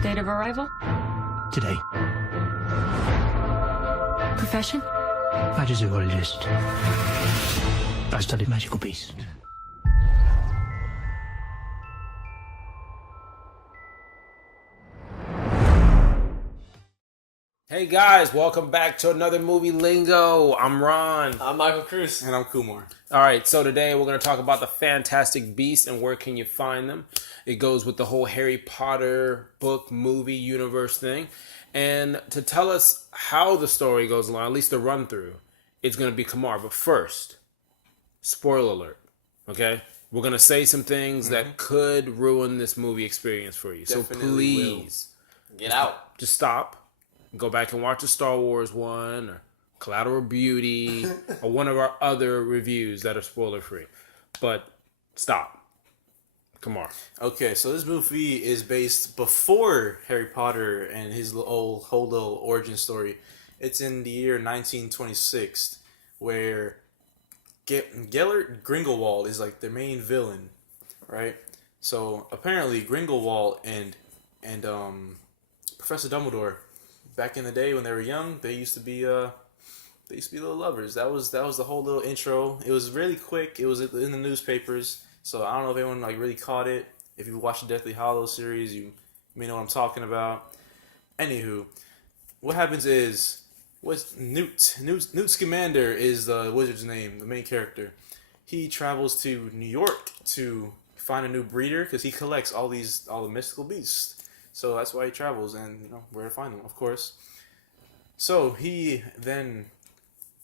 Date of arrival? Today, Profession? magizoologist. I studied magical beasts. Hey guys, welcome back to another movie Lingo. I'm Ron. I'm Michael Cruz. And I'm Kumar. Alright, so today we're going to talk about the Fantastic Beasts and where can you find them. It goes with the whole Harry Potter book, movie, universe thing. And to tell us how the story goes along, at least the run through, it's going to be Kumar. But first, spoiler alert, okay? We're going to say some things that could ruin this movie experience for you. Definitely so please, Get out. just stop. Go back and watch the Star Wars one or Collateral Beauty or one of our other reviews that are spoiler free. But stop. Come on. Okay, so this movie is based before Harry Potter and his whole little origin story. It's in the year 1926, where Gellert Grindelwald is like the main villain, right? So apparently Grindelwald and Professor Dumbledore, back in the day when they were young, they used to be little lovers. That was the whole little intro. It was really quick. It was in the newspapers, so I don't know if anyone like really caught it. If you watched the Deathly Hallows series, you may know what I'm talking about. Anywho, what happens is, Newt Scamander is the wizard's name, the main character. He travels to New York to find a new breeder because he collects all the mystical beasts. So that's why he travels, and where to find them, of course. So he then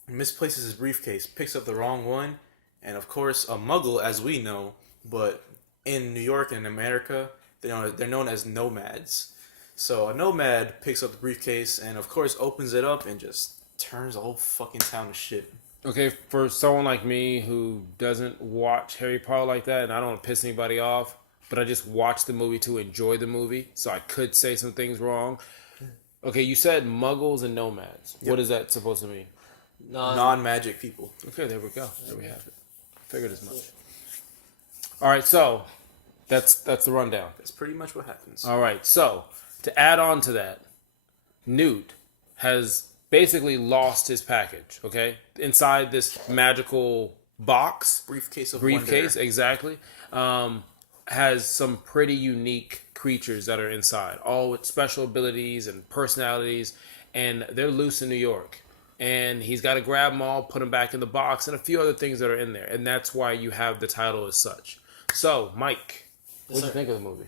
misplaces his briefcase, picks up the wrong one, and of course a Muggle, as we know, but in New York and America, they're known as nomads. So a nomad picks up the briefcase and of course opens it up and just turns the whole fucking town to shit. Okay, for someone like me who doesn't watch Harry Potter like that, and I don't want to piss anybody off, but I just watched the movie to enjoy the movie, so I could say some things wrong. Okay, you said Muggles and nomads. Yep. What is that supposed to mean? Non-magic people. Okay, there we go. There we have it. Figured as much. All right, so that's the rundown. That's pretty much what happens. All right, so to add on to that, Newt has basically lost his package, okay? Inside this magical box. Briefcase, wonder. Exactly. Has some pretty unique creatures that are inside, all with special abilities and personalities, and they're loose in New York. And he's got to grab them all, put them back in the box, and a few other things that are in there. And that's why you have the title as such. So, Mike, what did you think of the movie?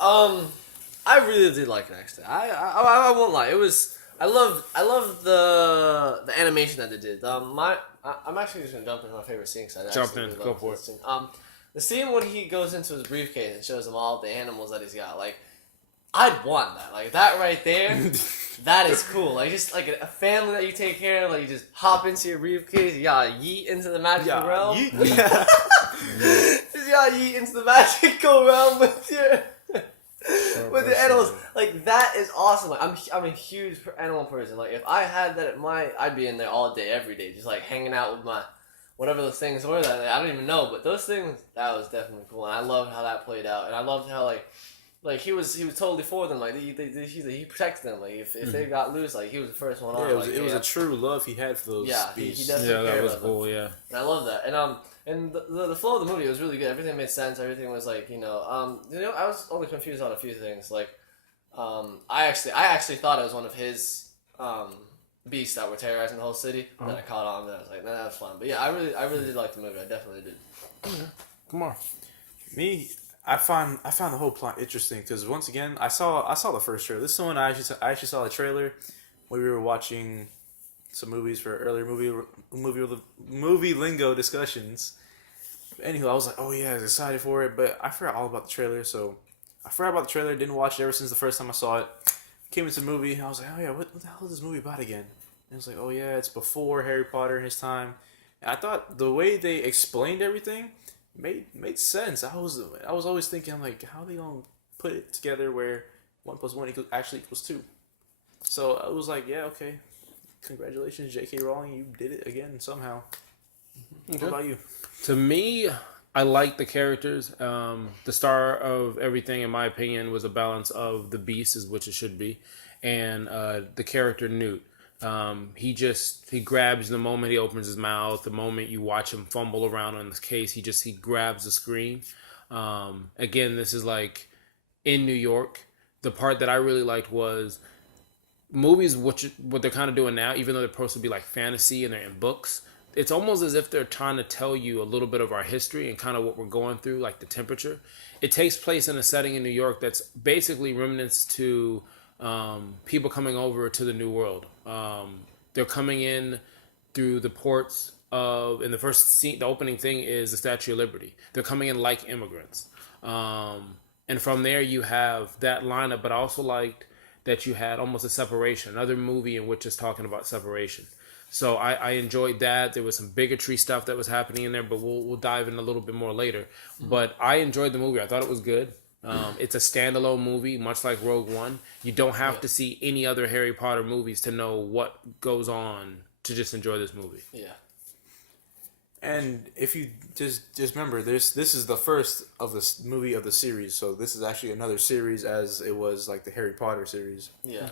I really did like it, actually. I won't lie. It was. I love the animation that they did. I'm actually just gonna jump into my favorite scene. Jump in, go for it. The scene when he goes into his briefcase and shows him all the animals that he's got, like, I'd want that. Like, that right there, that is cool. Like, just like a family that you take care of, like, you just hop into your briefcase, you gotta yeet into the magical realm. Just gotta yeet into the magical realm with the animals. Like, that is awesome. Like, I'm a huge animal person. Like, if I had that I'd be in there all day, every day, just like hanging out with my whatever those things were that I don't even know, but those things, that was definitely cool, and I loved how that played out, and I loved how like he was totally for them, like he protected them, like if they got loose, like he was the first one on. Yeah, it was a true love he had for those beasts. He definitely that cared was about cool. them. Yeah, And I love that, and the flow of the movie was really good. Everything made sense. Everything was like I was only confused on a few things. Like, I actually thought it was one of his beasts that were terrorizing the whole city. And then I caught on, and I was like, nah, that was fun. But yeah, I really did like the movie. I definitely did. Okay. Come on. Me, I found the whole plot interesting because once again, I saw the first trailer. This is the one I actually saw the trailer when we were watching some movies for earlier movie lingo discussions. Anywho, I was like, oh yeah, I was excited for it, but I forgot all about the trailer. So I forgot about the trailer. Didn't watch it ever since the first time I saw it. Came into the movie, and I was like, oh yeah, what the hell is this movie about again? And it was like, oh yeah, it's before Harry Potter in his time. And I thought the way they explained everything made sense. I was always thinking, I'm like, how are they gonna put it together where 1 + 1 actually equals 2? So I was like, yeah, okay. Congratulations, J.K. Rowling, you did it again somehow. Okay. What about you? To me, I like the characters. The star of everything, in my opinion, was a balance of the beast, is which it should be, and the character Newt. He grabs the moment he opens his mouth. The moment you watch him fumble around on this case, he grabs the screen. Again, this is like in New York. The part that I really liked was movies, what they're kind of doing now, even though they're supposed to be like fantasy and they're in books. It's almost as if they're trying to tell you a little bit of our history and kind of what we're going through, like the temperature. It takes place in a setting in New York that's basically remnants to people coming over to the New World. They're coming in through the ports of, in the first scene, the opening thing is the Statue of Liberty. They're coming in like immigrants. And from there you have that lineup, but I also liked that you had almost a separation, another movie in which is talking about separation. So I enjoyed that. There was some bigotry stuff that was happening in there, but we'll dive in a little bit more later. But I enjoyed the movie. I thought it was good. It's a standalone movie, much like Rogue One. You don't have to see any other Harry Potter movies to know what goes on to just enjoy this movie. Yeah. And if you just remember, this is the first of this movie of the series, so this is actually another series, as it was like the Harry Potter series. Yeah.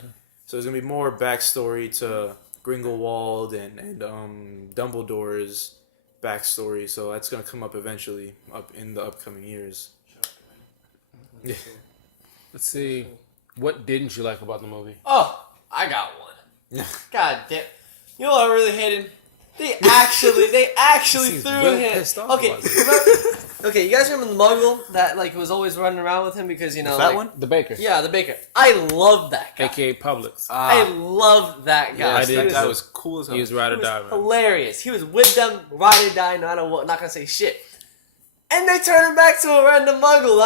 So there's gonna be more backstory to Grindelwald and Dumbledore's backstory. So that's gonna come up eventually, up in the upcoming years. Yeah. Let's see. What didn't you like about the movie? Oh, I got one. God damn. You know what I really hated? They actually Seems threw real him. pissed off Okay, about it. okay, you guys remember the Muggle that like was always running around with him because you know that like, one? The Baker. Yeah, the baker. I love that guy. AKA Publix. I love that guy. I did. That guy was cool as hell. He was ride or He die, was man. hilarious. He was with them, ride or die, no matter what. Not gonna say shit. And they turn him back to a random Muggle,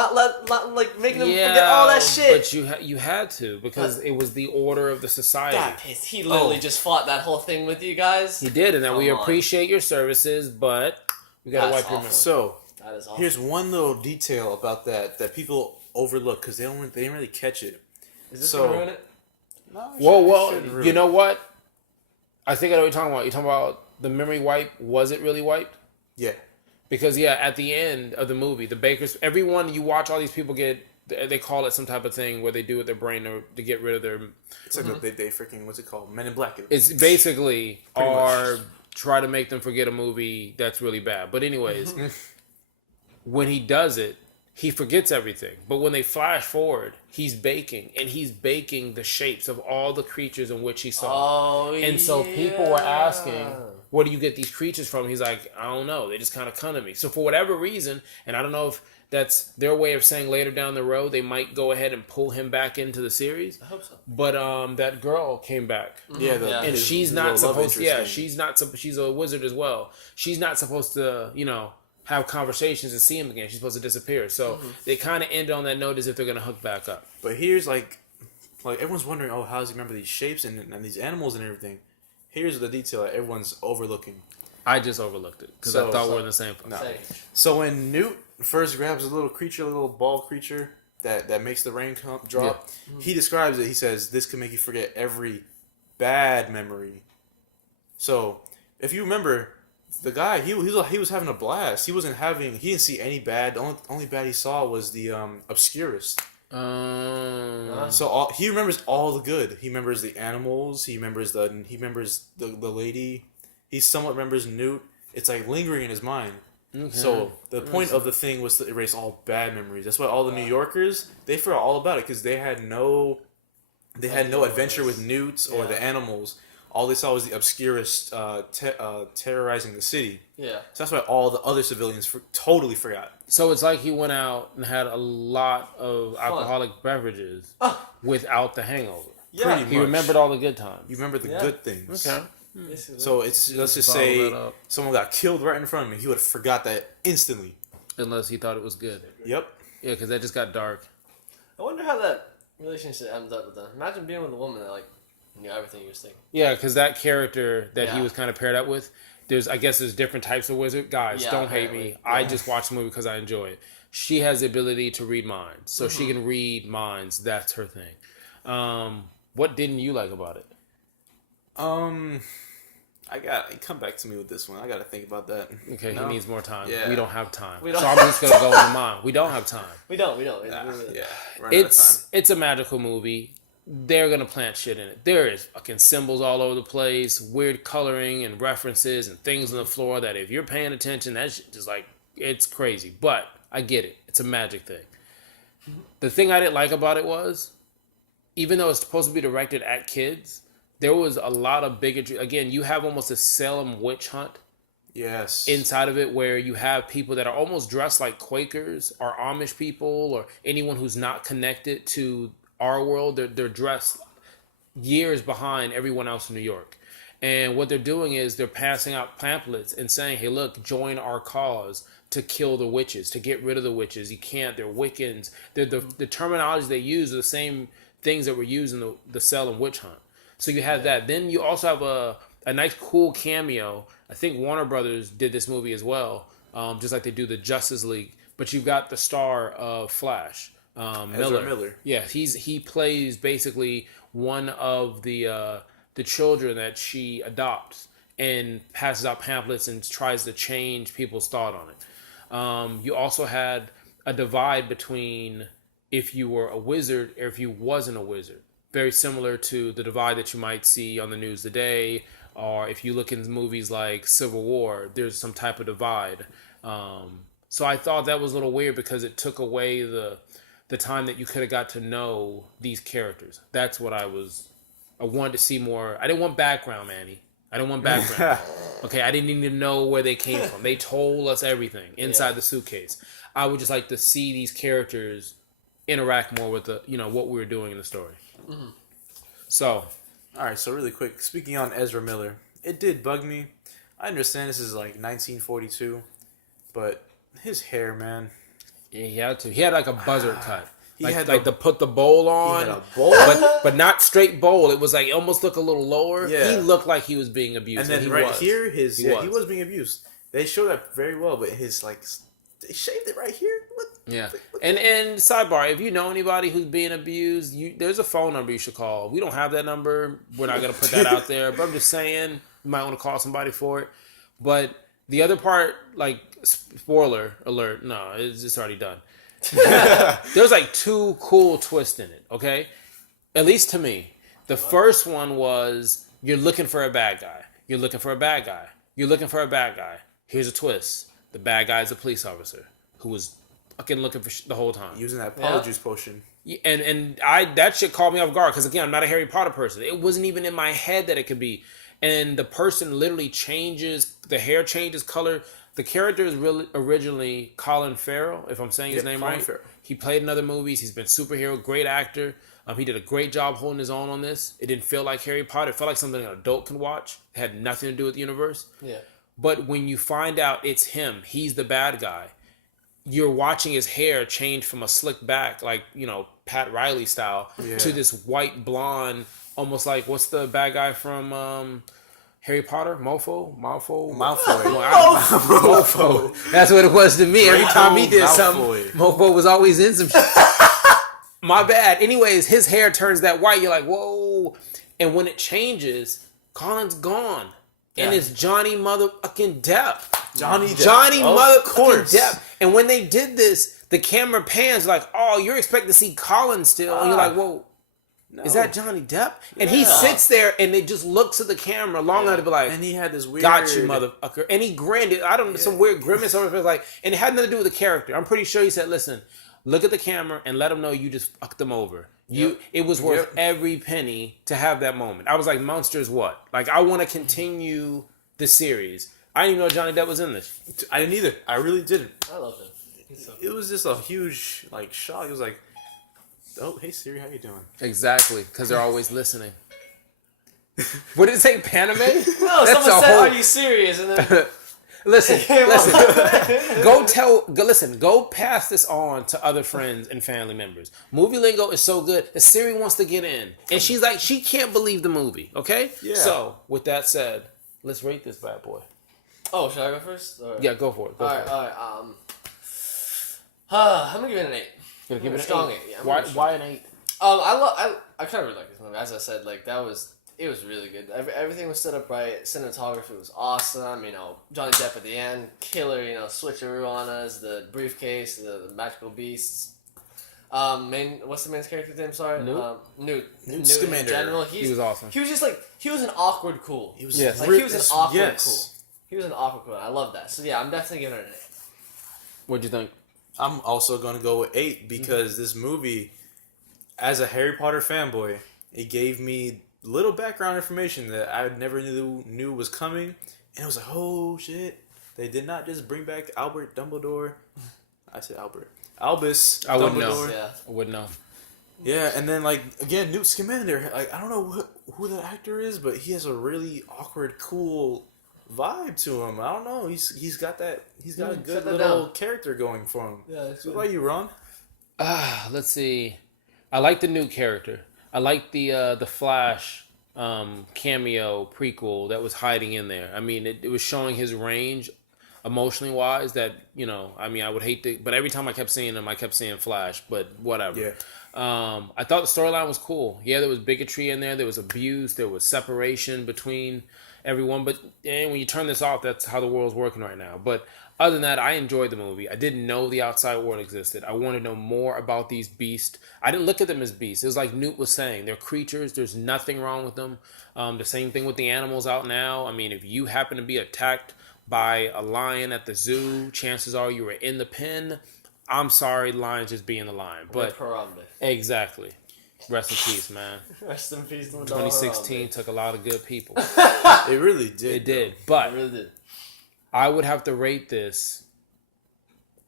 not like making him forget all that shit. But you had to, because it was the order of the society. Got pissed. He literally just fought that whole thing with you guys. He did, and that we Come on. appreciate your services, but we gotta That's wipe your awful. mouth. So That is awful. here's one little detail about that people overlook because they didn't really catch it. Is this so- gonna ruin it? No, Well, you know what? I think I know what you're talking about. You're talking about the memory wipe. Was it really wiped? Yeah. Because, yeah, at the end of the movie, the Bakers, everyone, you watch all these people get, they call it some type of thing where they do with their brain to get rid of their... It's like they freaking, what's it called? Men in Black. It's basically Pretty much. try to make them forget a movie that's really bad. But anyways, when he does it, he forgets everything. But when they flash forward, he's baking. And he's baking the shapes of all the creatures in which he saw. Oh, And so people were asking, where do you get these creatures from? He's like, I don't know. They just kind of come to me. So for whatever reason, and I don't know if that's their way of saying later down the road, they might go ahead and pull him back into the series. I hope so. But that girl came back. Yeah, Yeah. And she's his not little love supposed to, interest yeah, thing. she's a wizard as well. She's not supposed to, have conversations and see him again. She's supposed to disappear. So they kind of end on that note as if they're going to hook back up. But here's like everyone's wondering, oh, how does he remember these shapes and these animals and everything? Here's the detail that everyone's overlooking. I just overlooked it because I thought we were in the same place. No. Same. So when Newt first grabs a little creature, a little ball creature that makes the rain drop, he describes it. He says, this can make you forget every bad memory. So if you remember, the guy, he was having a blast. He didn't see any bad. The only bad he saw was the obscurist. So he remembers all the good. He remembers the animals. He remembers the lady. He somewhat remembers Newt. It's like lingering in his mind. Okay. So the point of the thing was to erase all bad memories. That's why all the New Yorkers, they forgot all about it because they had no adventure with Newt or the animals. All they saw was the obscurist terrorizing the city. Yeah. So that's why all the other civilians totally forgot. So it's like he went out and had a lot of alcoholic beverages without the hangover. Yeah. Pretty He much. remembered all the good times. You remember the good things. Okay. So let's just follow say that up. someone got killed right in front of him. He would have forgot that instantly. Unless he thought it was good. Yep. Yeah, because that just got dark. I wonder how that relationship ends up with them. Imagine being with a woman that like knew everything you was thinking. Yeah, because that character that he Yeah. was kind of paired up with, I guess there's different types of wizard. Guys, Yeah, don't hate apparently. me. I just watched the movie because I enjoy it. She has the ability to read minds. So she can read minds. That's her thing. What didn't you like about it? come back to me with this one. I gotta think about that. Okay, No? he needs more time. Yeah. We don't have time. We don't- So I'm just gonna go into mine. We don't have time. We don't. Yeah, run out of It's a magical movie. They're gonna plant shit in it. There is fucking symbols all over the place, weird coloring and references and things on the floor that if you're paying attention, that shit just like it's crazy. But I get it. It's a magic thing. The thing I didn't like about it was, even though it's supposed to be directed at kids, there was a lot of bigotry. Again, you have almost a Salem witch hunt Yes. inside of it where you have people that are almost dressed like Quakers or Amish people or anyone who's not connected to our world. They're dressed years behind everyone else in New York. And what they're doing is they're passing out pamphlets and saying, hey, look, join our cause to kill the witches, to get rid of the witches. You can't. They're Wiccans. The terminology they use are the same things that were used in the Salem witch hunt. So you have that. Then you also have a nice, cool cameo. I think Warner Brothers did this movie as well, just like they do the Justice League. But you've got the star of Flash, Ezra Miller. Yeah, he plays basically one of the children that she adopts and passes out pamphlets and tries to change people's thought on it. You also had a divide between if you were a wizard or if you wasn't a wizard. Very similar to the divide that you might see on the news today, or if you look in movies like Civil War, there's some type of divide. So I thought that was a little weird because it took away the time that you could have got to know these characters. That's what I wanted to see more. I didn't want background, Manny. I didn't want background. Okay, I didn't need to know where they came from. They told us everything inside the suitcase. I would just like to see these characters interact more with what we were doing in the story. Mm-hmm. So, all right. So really quick, speaking on Ezra Miller, it did bug me. I understand this is like 1942, but his hair, man. yeah, he had to. He had like a buzzard cut. He Like, had like to put the bowl on, He had a bowl, but not straight bowl. It was like it almost looked a little lower. Yeah. He looked like he was being abused. and then he right was. here, he was. was being abused. They showed that very well, but his like they shaved it right here. What? Yeah, and sidebar, if you know anybody who's being abused, there's a phone number you should call. We don't have that number. We're not gonna put that out there. But I'm just saying, you might want to call somebody for it. But the other part, like spoiler alert, no, it's already done. There's like two cool twists in it. Okay, at least to me, the first one was you're looking for a bad guy. You're looking for a bad guy. You're looking for a bad guy. Here's a twist: the bad guy is a police officer who was fucking looking for the whole time. Using that polyjuice potion. And that shit caught me off guard because again, I'm not a Harry Potter person. It wasn't even in my head that it could be. And the person literally changes, the hair changes color. The character is really originally Colin Farrell, if I'm saying his name Colin right. Farrell. He played in other movies. He's been superhero, great actor. He did a great job holding his own on this. It didn't feel like Harry Potter. It felt like something an adult can watch. It had nothing to do with the universe. Yeah. But when you find out it's him, he's the bad guy, you're watching his hair change from a slick back, like, Pat Riley style, to this white blonde, almost like, what's the bad guy from Harry Potter? Malfoy. That's what it was to me. Every time he did something, Malfoy was always in some shit. My bad. Anyways, his hair turns that white. You're like, whoa. And when it changes, Colin's gone. And it's Johnny motherfucking Depp. Johnny motherfucking Depp. And when they did this, the camera pans like, oh, you're expecting to see Colin still. And you're like, whoa. No. Is that Johnny Depp? And he sits there and it just looks at the camera long enough to be like, and he had this weird, got you, motherfucker. And he grinned. Some weird grimace over his like, and it had nothing to do with the character. I'm pretty sure he said, listen, look at the camera and let them know you just fucked them over. It was worth every penny to have that moment. I was like, Monsters what? Like, I want to continue the series. I didn't even know Johnny Depp was in this. I didn't either. I really didn't. I love him. It was just a huge shock. It was like, oh, hey Siri, how you doing? Exactly, because they're always listening. What did it say, Paname? No, someone said, "Are you serious?" And then listen. Go pass this on to other friends and family members. Movie Lingo is so good that Siri wants to get in, and she's like, she can't believe the movie. Okay, yeah. So with that said, let's rate this bad boy. Oh, should I go first? Or? Yeah, go for it. All right. I'm gonna give it an 8. Gonna give it a strong 8. 8. Yeah, Why an 8? I kind of really like this movie. As I said, like it It was really good. Everything was set up right. Cinematography was awesome. You know, Johnny Depp at the end, killer. You know, switcheroo on us. The briefcase, the magical beasts. What's the main character's name? Sorry, Newt. Newt Scamander. In general, He was awesome. He was just like he was an awkward cool. He was Yes. Like he was an awkward cool. Yes. He was an awkward cool. I love that. So yeah, I'm definitely giving it an 8. What'd you think? I'm also going to go with 8 because this movie, as a Harry Potter fanboy, it gave me little background information that I never knew was coming. And it was like, oh shit. They did not just bring back Albert Dumbledore. I said Albert. Albus I wouldn't know. Dumbledore. Yeah. I wouldn't know. Yeah, and then, like, again, Newt Scamander. Like, I don't know who the actor is, but he has a really awkward, cool vibe to him. I don't know. He's got that. He's got a good little character going for him. Yeah, that's What about you, Ron? Let's see. I like the new character. I like the Flash cameo prequel that was hiding in there. I mean, it was showing his range emotionally wise. That I mean, I would hate to, but every time I kept seeing him, I kept seeing Flash. But whatever. Yeah. I thought the storyline was cool. Yeah, there was bigotry in there. There was abuse. There was separation between everyone. But when you turn this off, that's how the world's working right now. But other than that, I enjoyed the movie. I didn't know the outside world existed. I wanted to know more about these beasts. I didn't look at them as beasts. It was like Newt was saying. They're creatures. There's nothing wrong with them. The same thing with the animals out now. I mean, if you happen to be attacked by a lion at the zoo, chances are you were in the pen. I'm sorry, lion's just being the lion. But exactly. Rest in peace, man. Rest in peace. 2016 took a lot of good people. It really did. It did. But It really did. I would have to rate this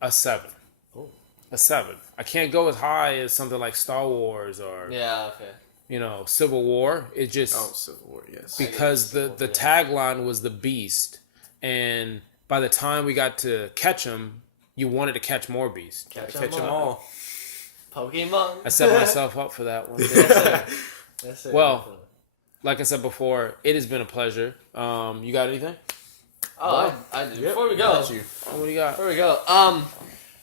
a 7. Oh. A 7. I can't go as high as something like Star Wars or Yeah. Okay. Civil War. It just Civil War, yes. because the tagline was the beast, and by the time we got to catch him, you wanted to catch more beasts. Catch them all. Pokemon. I set myself up for that one. That's it. Well, like I said before, it has been a pleasure. You got anything? Oh, I do. Yep, Before we go, Oh, what do you got? Before we go,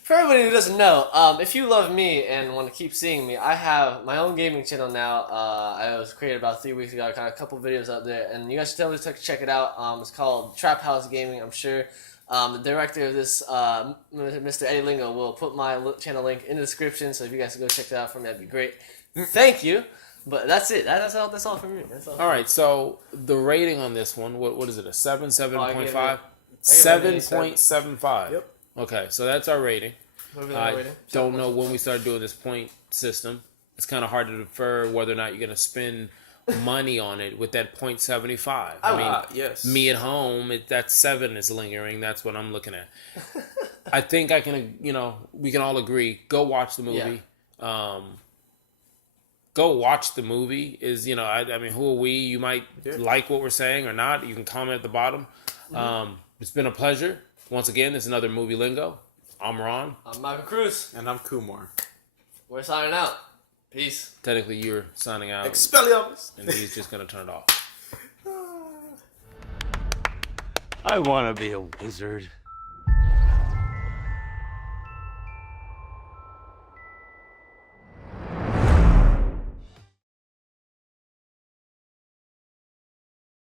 for everybody who doesn't know, if you love me and want to keep seeing me, I have my own gaming channel now. I was created about 3 weeks ago. I got a couple videos out there, and you guys should definitely check it out. It's called Trap House Gaming. I'm sure the director of this, Mr. Eddie Lingo, will put my channel link in the description. So if you guys can go check it out for me, that'd be great. Thank you. But that's it. That's all from me. All right. So the rating on this one, what is it? A 7, 7.5, 7. 7.75. Yep. Okay, so that's our rating. I Rating? don't know when we started doing this point system. It's kind of hard to defer whether or not you're going to spend money on it with that 0.75. I mean, yes. me at home, that 7 is lingering. That's what I'm looking at. I think I can, we can all agree. Go watch the movie. Yeah. Go watch the movie. I mean, who are we? You might like what we're saying or not. You can comment at the bottom. It's been a pleasure. Once again, this is another Movie Lingo. I'm Ron. I'm Michael Cruz. And I'm Kumar. We're signing out. Peace. Technically, you're signing out. Expelliarmus! And he's just going to turn it off. I want to be a wizard.